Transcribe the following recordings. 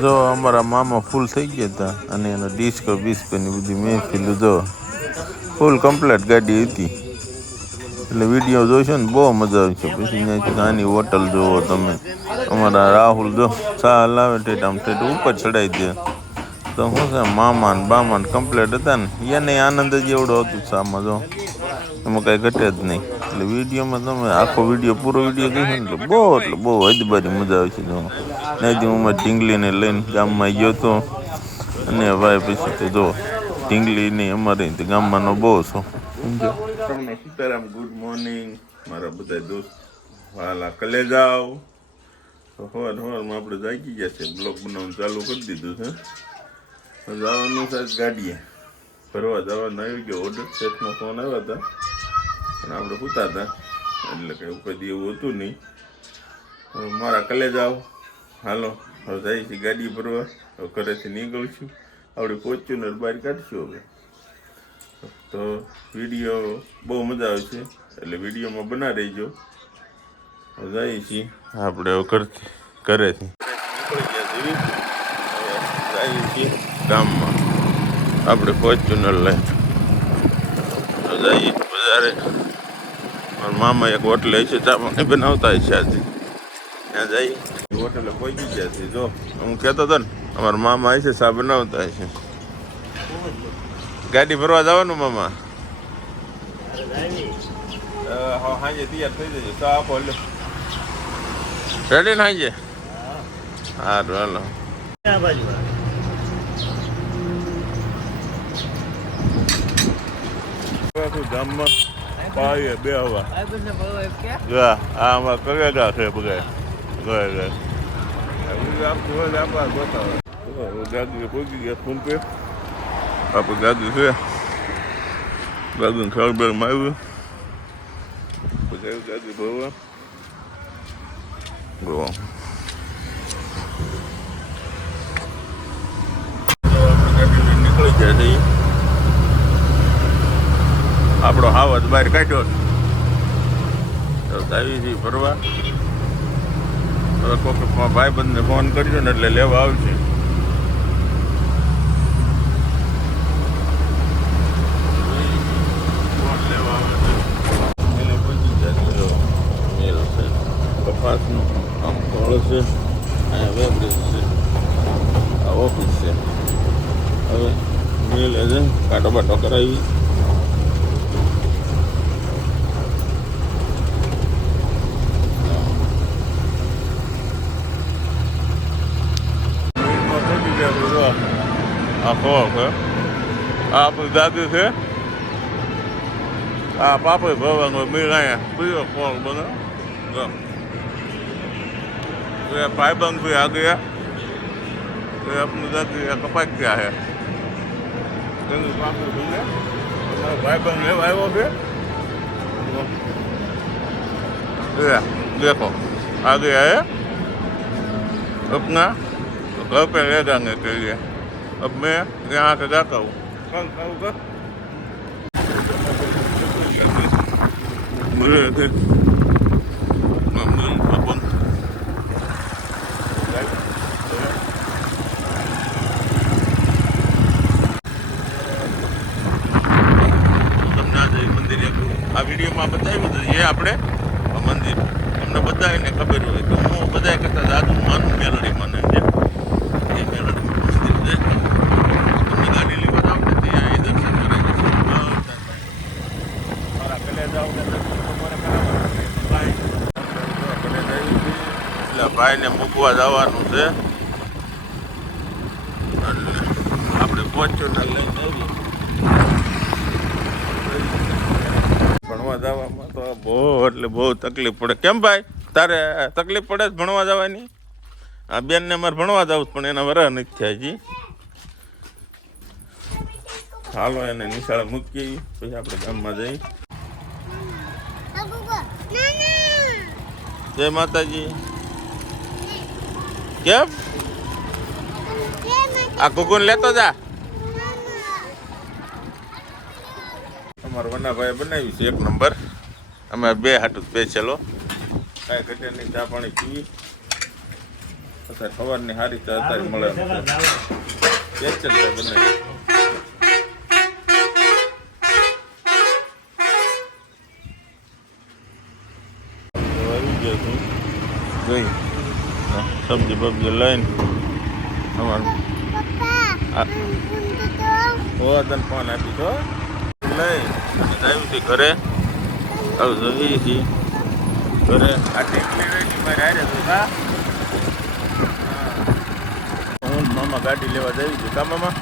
જો અમારા મામા ફૂલ થઈ ગયા હતા અને એનો ડિસ્કો બિસ્કોની બધી મહેફિલ જો ફૂલ કમ્પ્લીટ ગાડી હતી. એટલે વિડીયો જોઈશો ને બહુ મજા આવશે. પછી ત્યાં નાની હોટલ જુઓ તમે. અમારા રાહુલ જો ચા હલાવે ઠેઠ આમ ઠેઠ ઉપર ચડાવી દે. તો શું છે મામાન બામાન કમ્પ્લીટ હતા ને એને આનંદ જ એવડો હતું ચામાં જો એમાં કાંઈ ઘટે જ નહીં. એટલે વિડીયોમાં તમે આખો વિડીયો પૂરો વિડીયો જોઈશો ને એટલે બહુ હદબારી મજા આવશે. જો ત્યાંથી હું ઢીંગલીને લઈને ગામમાં ગયો હતો અને ભાઈ પછી તો જો ઢીંગલીની અમારે ગામમાંનો બહુ છો સમજો. તમને સીતારામ ગુડ મોર્નિંગ મારા બધા દોસ્ત વાલા કલે જાઓ. તો સવારમાં આપણે જાગી ગયા છે. બ્લોગ બનાવવાનું ચાલુ કરી દીધું છે. જવાનું સાહેબ ગાડીએ ફરવા જવાનું આવી ગયો ઓર્ડર. શેઠનો ફોન આવ્યા હતા પણ આપણે સૂતા હતા એટલે કંઈ કોઈ એવું હતું નહીં. મારા કલે જાઓ હાલો હવે જાય છે ગાડી ભરવા. હવે ઘરેથી નીકળશું આપણે ફોર્ચ્યુનર બહાર કાઢશું. હવે તો વિડીયો બહુ મજા આવશે એટલે વિડીયોમાં બના રહીજો. જઈએ છીએ આપણે ઘરેથી નીકળી ગયા જેવી જઈએ છીએ ગામમાં આપણે ફોર્ચ્યુનર લઈને જઈએ બજારે. મારા મામા એક હોટલે છે ચા પાણી બનાવતા છે આજે ત્યાં જઈ હોટલે પહોંચી ગયા છે. જો હું કહેતો હતો ને અમારા મામા છે ચા બનાવતા છે. ગાડી ભરવા જવાનું મામા હાજે તૈયાર થઈ જજો. ચા આપો લે રેડી ને હાજે. સારું હાલો ગામમાં પાવીએ બે હવા આમાં કરેગા છે બધા ગયા આપવા બતાવે. ગાદી પહોંચી ગયા ફોન પે આપણે ગાદી છે ગાદીને ખેડબેરમાં આવ્યું પછી ગાદી ભરવા નીકળી જાય છે. આપણો હાવત બહાર કાઢ્યો તો આવી છે ફરવા. હવે કોઈ ભાઈબંધને ફોન કરજો ને એટલે લેવા આવશે. કપાસનું આમ ફળ છે અહીંયા વેબ્રિજ છે આ ઓફિસ છે. હવે મિલે છે કાંટો બાટો કરાવી આ ફળ છે. આ આપણી દાદી છે. આ પાપડી ભરવાનું મિલ અહીંયા બીજો ફળ બને. भाईबंद भी आ गया तो अपने कपास क्या है भाईबंद ले आयो फिर देखो आ गया है अपना घर पे ले जाने के लिए. अब मैं यहाँ से जाता हूँ. આ વિડીયોમાં બતાવ્યું હતું એ આપણે મંદિર અમને બધાને ખબર હોય કે હું બધા કરતા દાદુ માનું મેલડી માને છે એ મેલડી મંદિર છે. તમને ગાડી લેવા જાવ ને ત્યાં એ દર્શન કરે છે. મારા કલે જાવ ને એટલે ભાઈને મૂકવા જવાનું છે એટલે આપણે ફોર્ચ્યુનર લઈને આવીએ. ભણવા જવામાં તો બહુ તકલીફ પડે. કેમ ભાઈ તારે તકલીફ પડે ભણવા જવાની? આ બેનને અમારે ભણવા જવું પણ એના વરહ નથી થયા હજી. હાલો એને નિશાળે મૂકી પછી આપણે ગામમાં જઈ. જય માતાજી. કેમ આ કુકુન લેતો જા. અમારા વનાભાઈ બનાવ્યું છે એક નંબર. અમે બે હાટું બે ચલો કાંઈ ઘટે નહીં ચા પાણી પીવી અત્યારે સવારની સારી ચા અત્યારે મળે એમ છે ચા બનાવી આવી ગયા છું ગઈ સબ્જી બબ્જી લઈને અમારું તને ફોન આપી તો લઈ આવ્યું છે ઘરે આવું જોઈએ છીએ ઘરે આ ટેકલી રેડી મારે હારે છું કા હું મામા ગાડી લેવા જઈ છું કા મામા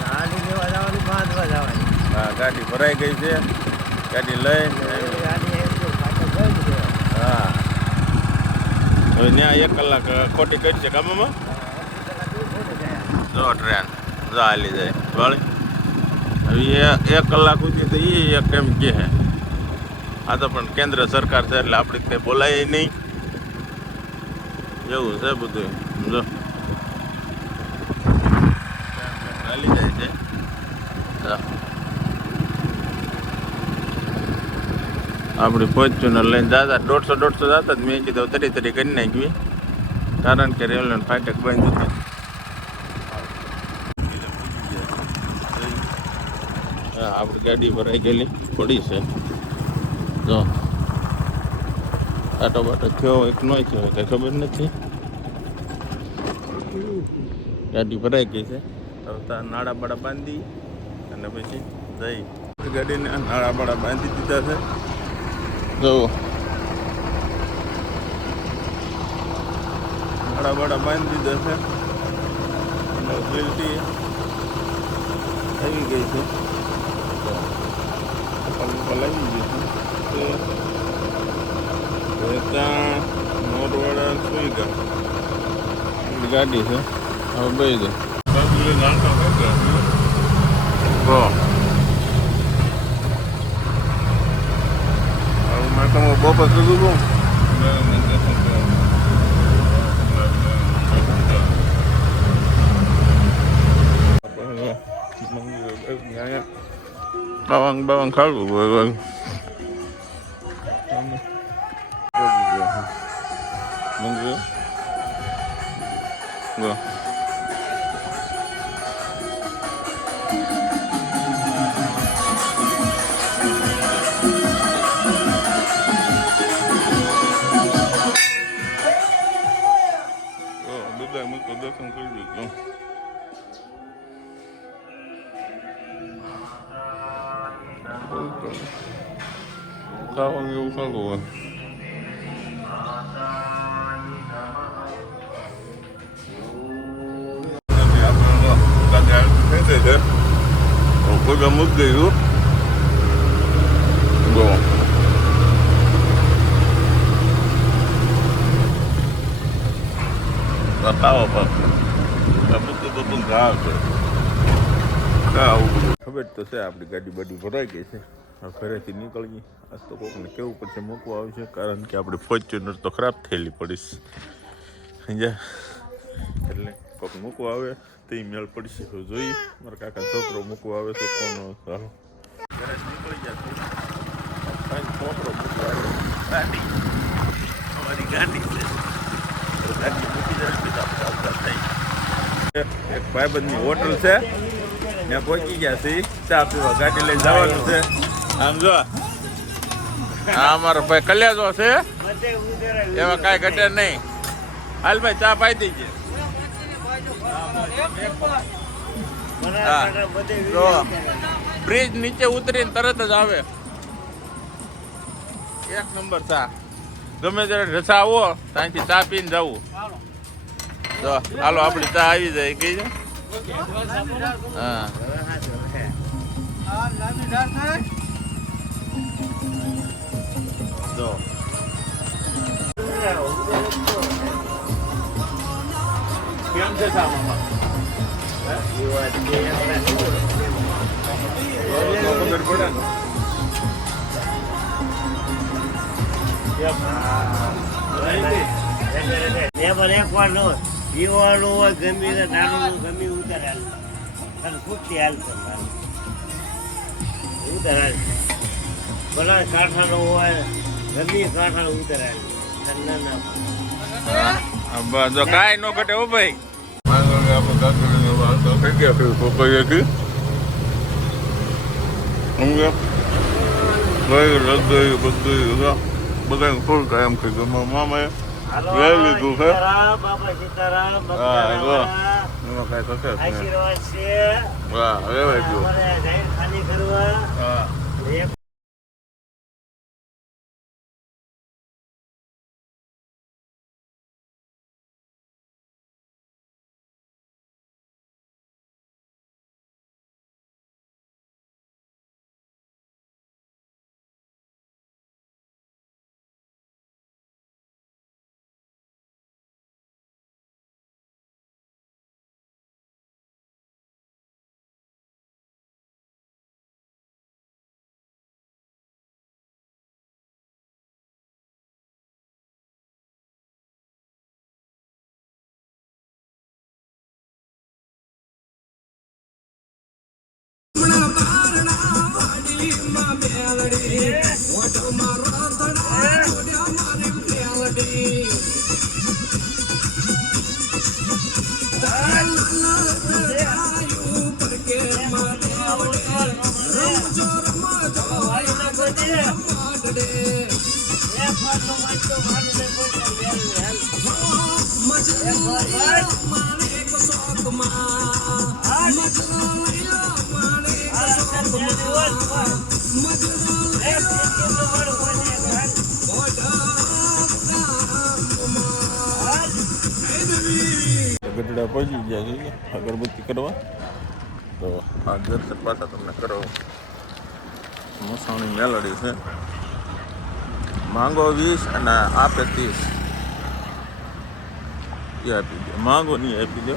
ગાડી લેવા જવાની 5 વાગે જવાની હા ગાડી ભરાઈ ગઈ છે ગાડી લઈને હા હવે ત્યાં 1 કલાક ખોટી કરી છે કા મામા જો ટ્રેન જો હાલી જાય વાળી હવે 1 કલાક સુધી તો એ કેમ કે હે આ તો પણ કેન્દ્ર સરકાર છે એટલે આપણે કંઈ બોલાય નહીં એવું છે બધું સમજો હાલી જાય છે આપણી ફોર્ચ્યુનર લઈને જતા 150 જતા જ મેં કીધું તરી કરી નાખવી કારણ કે રેલવે ફાટક બંધ હતું આપણી ગાડી ભરાઈ ગયેલી પડી છે જો આટો બાટો થયો એક નો થયો કંઈ ખબર નથી ગાડી ભરાઈ ગઈ છે હવે નાળા બાળા બાંધી અને પછી જઈ ગાડીને નાળા બાળા બાંધી દીધા છે જો નાળા બાળા બાંધી દીધા છે અને બિલ્ટી આવી ગઈ છે લાવી દીધું ત્યાં મોરવાડા સુઈ ગયા ગાડી છે હવે ભાઈ દે મેં તમે બપોર કીધું છું bawang ખાવું બawang મંગુ ગો બધા મૂકો દર્શન કરી દીધું ખાવાનું એવું સારું હોય કોઈ મૂકી ગયું ખાવા પર બધું ઘા છે ખબર તો છે આપણી ગાડી બાડી ભરાઈ ગઈ છે ઘરેથી નીકળીએ આજ તો કોઈને કેવું પડશે મૂકવા આવશે કારણ કે આપણી ફોર્ચ્યુનર તો ખરાબ થયેલી પડીશ સમજ્યા એટલે કોઈક મૂકવા આવે તો એ મેળ પડશે જોઈએ મારા કાકા છોકરો મૂકવા આવે છે કોનો ચાલો ઘરે નીકળી જશે છોકરો મૂકવા આવે ગાડી અમારી ગાડી છે ગાડી મૂકી જાય એક ભાઈબંધની હોટલ છે ત્યાં પહોંચી ગયા છે ચા પીવા ગાડી લઈને જવાનું છે આમ જો હા અમારો ભાઈ કલ્યાજો છે એવા કાંઈ ઘટે નહીં હાલ ભાઈ ચા પાઈ દીજે હા જો બ્રિજ નીચે ઉતરીને તરત જ આવે 1 નંબર ચા ગમે ત્યારે રસા આવો ત્યાંથી ચા પીને જવું જો હાલો આપણી ચા આવી જાય કઈ છે હા જો કેમ છે ચા મામા ખબર પડે એક વાર નો પીવાનું હોય ગમી નાનું ગમી ઉતારે ખૂટતી હાલ ઉતારે ભલા કાંઠાનો હોય ગમી કાંઠાનો ઉતારે ના જો કાંઈ નો ઘટે હો ભાઈ આપણે કાકડીને વાત થઈ ગયા ફેર તો કહીએ કે સમજ્યા ભાઈ રગઈ બધી બધા ફૂલ કાયમ થઈ ગયું મામાએ લઈ લીધું છે બાબા સીતારામ હા એમાં કાંઈ થશે આશીર્વાદ છે હા રેવાય ગયું જાહેર ખાલી કરવા હા એક ગઢડા પહોંચી ગયા છે અગરબત્તી કરવા તો આ દર્શન પાછા તમને કરો મસાણી મેલડી છે માંગો 20 અને આપે 30 એ આપી દો માંગો નહીં આપી દો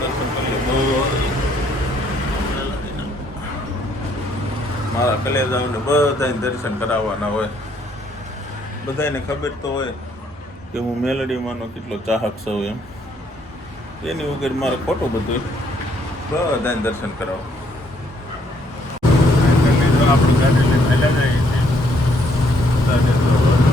દર્શન કરીએ બહુ મારા કલેજાઓને બધાને દર્શન કરાવવાના હોય બધાને ખબર તો હોય કે હું મેલડીમાંનો કેટલો ચાહક છું એમ એની વગર મારે ખોટું બધું બધાને દર્શન કરાવો આપણી ગાડી લઈને લગાવી છે